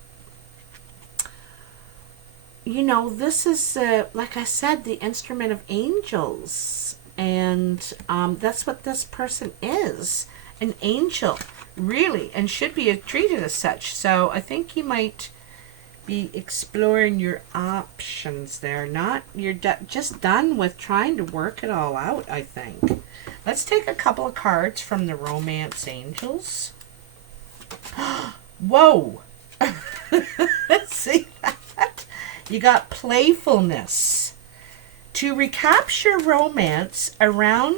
you know, this is, like I said, the instrument of angels. And that's what this person is, an angel, really, and should be treated as such. So I think you might be exploring your options there. Not, you're just done with trying to work it all out, I think. Let's take a couple of cards from the Romance Angels. Whoa! See that? You got playfulness. To recapture romance around,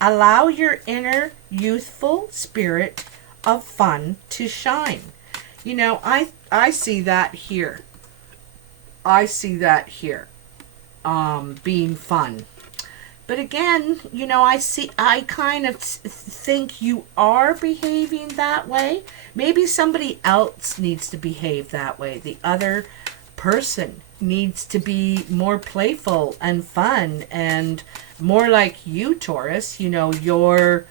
allow your inner youthful spirit of fun to shine. You know, I see that here. I see that here. Being fun. But again, you know, I kind of think you are behaving that way. Maybe somebody else needs to behave that way. The other person needs to be more playful and fun and more like you, Taurus. You know, your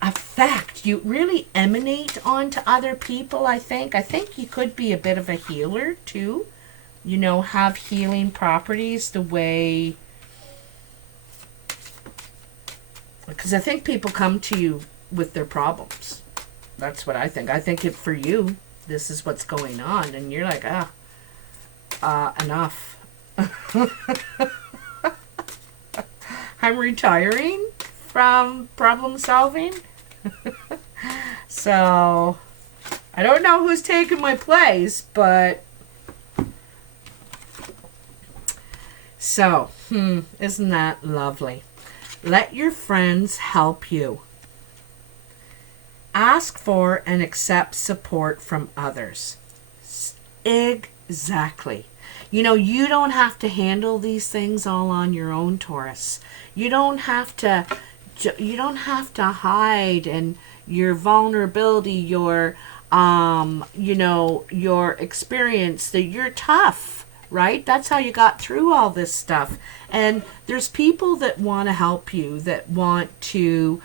effect, you really emanate onto other people. I think you could be a bit of a healer too. You know, have healing properties the way, because I think people come to you with their problems. That's what I think. I think it for you, this is what's going on, and you're like, enough. I'm retiring from problem solving. So I don't know who's taking my place, but so, isn't that lovely? Let your friends help you. Ask for and accept support from others. Exactly. You know, you don't have to handle these things all on your own, Taurus. You don't have to hide and your vulnerability, your you know, your experience, that you're tough. Right? That's how you got through all this stuff. And there's people that want to help you, that want to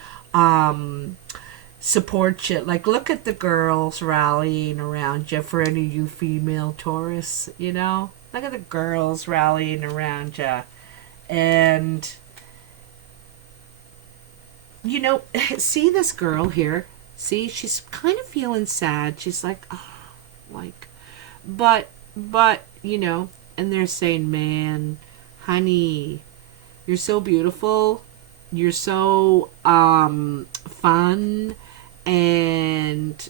support you. Like, look at the girls rallying around you, for any of you female Taurus, you know? Look at the girls rallying around you. And, you know, see this girl here? See, she's kind of feeling sad. She's like, oh, like, but, you know, and they're saying, man, honey, you're so beautiful. You're so fun. And,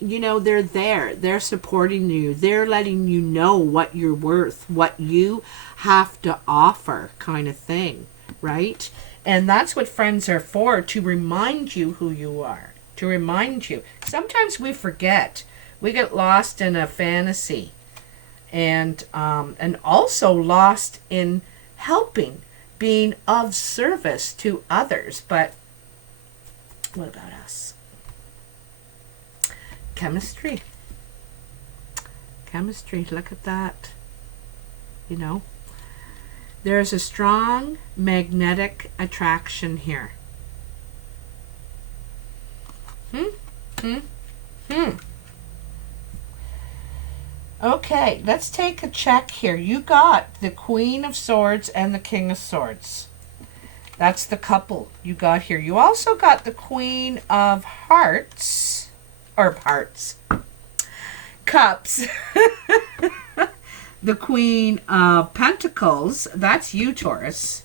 you know, they're there. They're supporting you. They're letting you know what you're worth, what you have to offer, kind of thing, right? And that's what friends are for, to remind you who you are, to remind you. Sometimes we forget. We get lost in a fantasy. And also lost in helping, being of service to others. But what about us? Chemistry. chemistry. Look at that. You know, there's a strong magnetic attraction here. Okay, let's take a check here. You got the Queen of Swords and the King of Swords. That's the couple you got here. You also got the Queen of Hearts, or Hearts, Cups. The Queen of Pentacles. That's you, Taurus.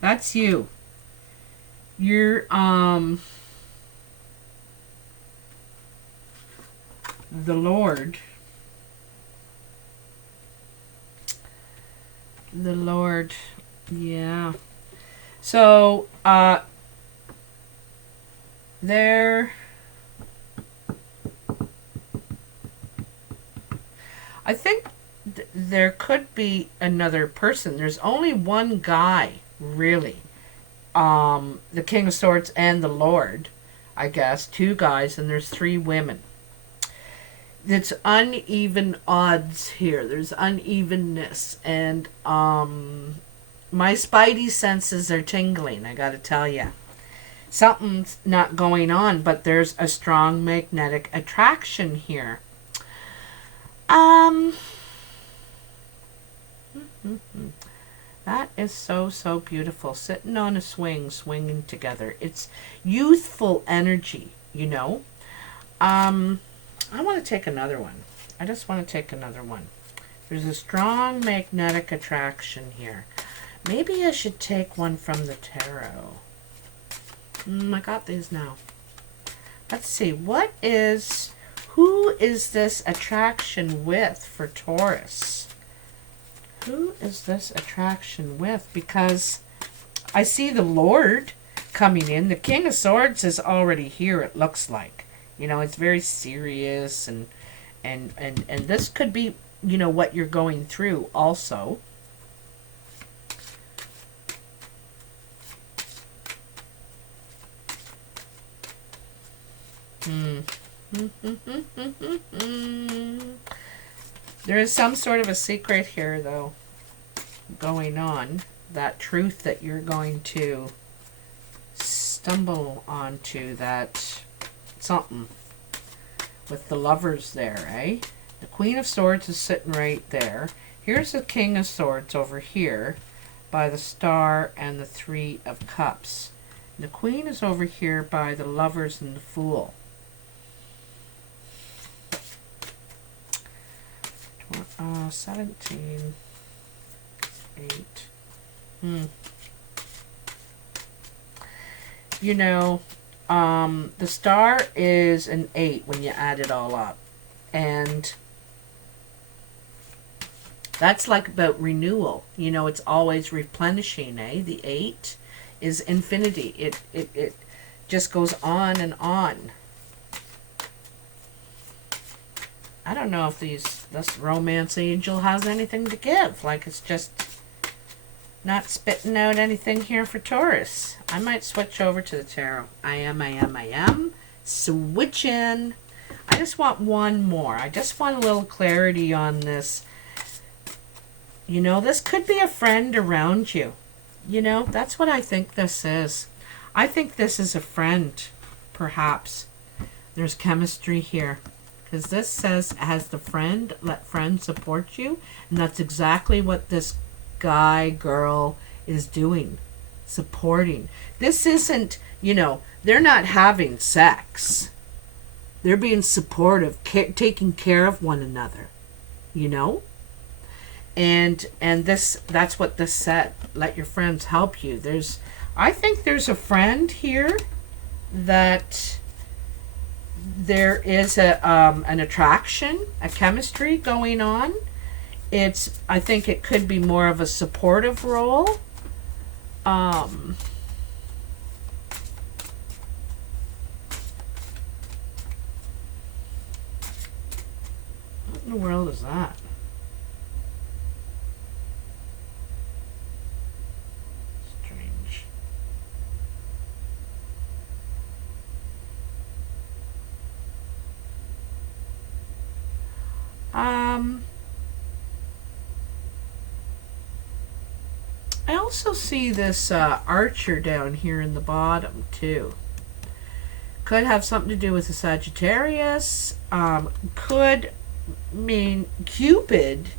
That's you. You're, the Lord. The Lord. Yeah. So, there, I think there could be another person. There's only one guy, really. The King of Swords and the Lord, I guess. Two guys, and there's three women. It's uneven odds here. There's unevenness, and my spidey senses are tingling, I gotta tell you. Something's not going on, but there's a strong magnetic attraction here. That is so, so beautiful. Sitting on a swing, swinging together. It's youthful energy, you know. I want to take another one. I just want to take another one. There's a strong magnetic attraction here. Maybe I should take one from the tarot. I got these now. Let's see. Who is this attraction with for Taurus? Who is this attraction with? Because I see the Lord coming in. The King of Swords is already here, it looks like. You know, it's very serious, and this could be, you know, what you're going through also. There is some sort of a secret here, though, going on. That truth that you're going to stumble onto, that something with the lovers there, eh? The Queen of Swords is sitting right there. Here's the King of Swords over here by the Star and the Three of Cups. The Queen is over here by the Lovers and the Fool. 17, 8. You know, the Star is an 8 when you add it all up. And that's like about renewal. You know, it's always replenishing, eh? The 8 is infinity. It just goes on and on. I don't know if this romance angel has anything to give. Like, it's just not spitting out anything here for Taurus. I might switch over to the tarot. I am switching. I just want one more. I just want a little clarity on this. You know, this could be a friend around you. You know, that's what I think this is. I think this is a friend, perhaps. There's chemistry here. Because this says, as the friend, let friends support you. And that's exactly what this guy, girl is doing. Supporting. This isn't, you know, they're not having sex. They're being supportive, taking care of one another. You know? And that's what this said. Let your friends help you. I think there's a friend here that there is an attraction, a chemistry going on. I think it could be more of a supportive role. What in the world is that? Strange. I also see this archer down here in the bottom too. Could have something to do with the Sagittarius. Could mean Cupid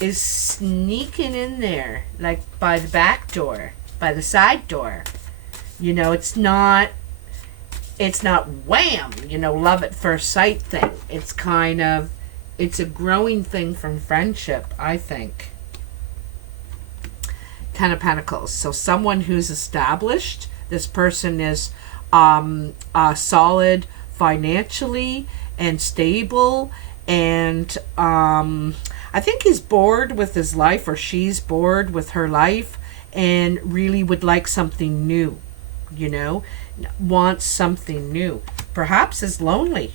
is sneaking in there, like by the back door, by the side door. You know, it's not wham, you know, love at first sight thing. It's kind of, it's a growing thing from friendship, I think. Ten of Pentacles. So someone who's established, this person is solid financially and stable, and I think he's bored with his life, or she's bored with her life, and really would like something new, you know, wants something new. Perhaps is lonely,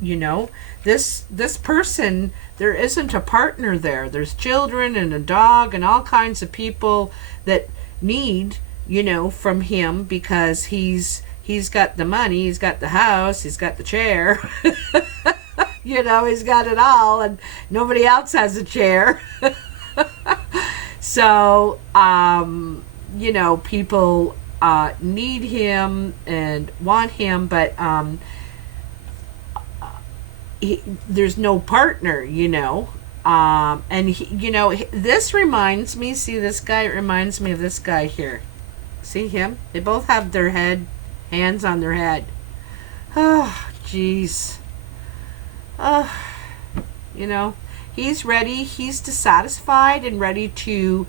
you know. This person, there isn't a partner there. There's children and a dog and all kinds of people that need, you know, from him, because he's got the money, he's got the house, he's got the chair. You know, he's got it all, and nobody else has a chair. So, you know, people need him and want him, but there's no partner, you know. And, you know, this reminds me, see this guy, it reminds me of this guy here. See him? They both have their hands on their head. Oh, jeez. You know, he's ready, he's dissatisfied and ready to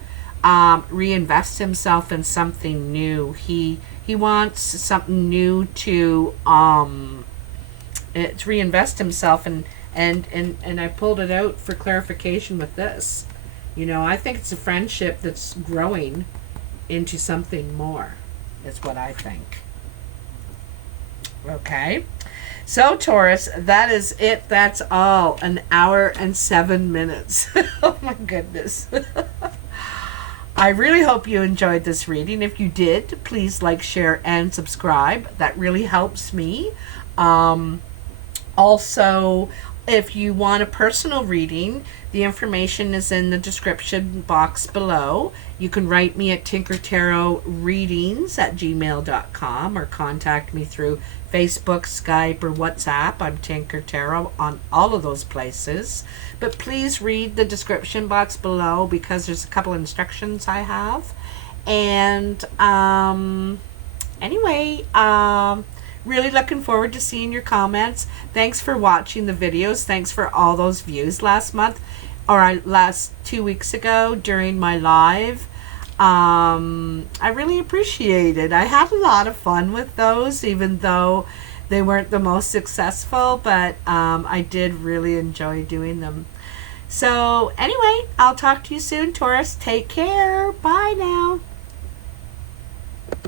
reinvest himself in something new. He wants something new to reinvest himself, and I pulled it out for clarification with this. You know, I think it's a friendship that's growing into something more, is what I think. Okay. So, Taurus, that is it. That's all. An hour and 7 minutes. Oh, my goodness. I really hope you enjoyed this reading. If you did, please like, share, and subscribe. That really helps me. Also, if you want a personal reading, the information is in the description box below. You can write me at tinkertarotreadings@gmail.com, or contact me through Facebook, Skype, or WhatsApp. I'm Tinker Tarot on all of those places. But please read the description box below, because there's a couple instructions I have. And anyway, really looking forward to seeing your comments. Thanks for watching the videos. Thanks for all those views last month, or last 2 weeks ago during my live. I really appreciate it. I had a lot of fun with those, even though they weren't the most successful, but I did really enjoy doing them. So anyway, I'll talk to you soon, Taurus. Take care. Bye now.